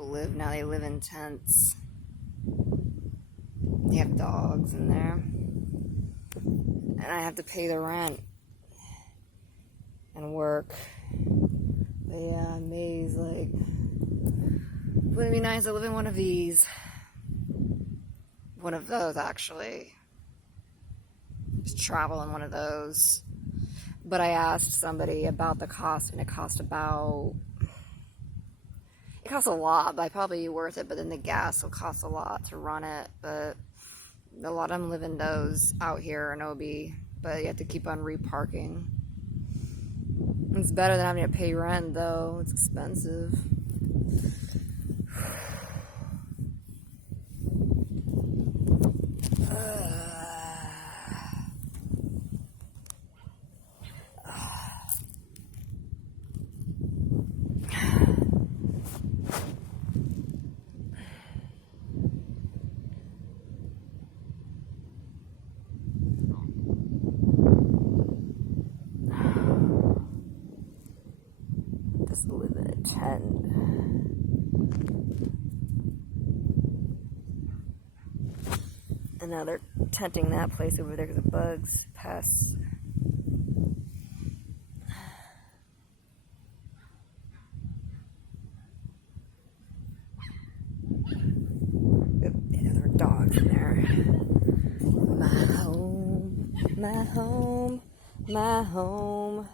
people live now. They live in tents. They have dogs in there. And I have to pay the rent and work. But yeah, May's like, wouldn't it be nice to live in one of these? One of those, actually. Just travel in one of those. But I asked somebody about the cost, and it costs a lot, but probably worth it. But then the gas will cost a lot to run it. But a lot of them live in those out here in Obi, but you have to keep on reparking. It's better than having to pay rent, though. It's expensive. Just live in a tent. And now they're tenting that place over there because of bugs, pests. Yeah, there are dogs in there. My home, my home, my home.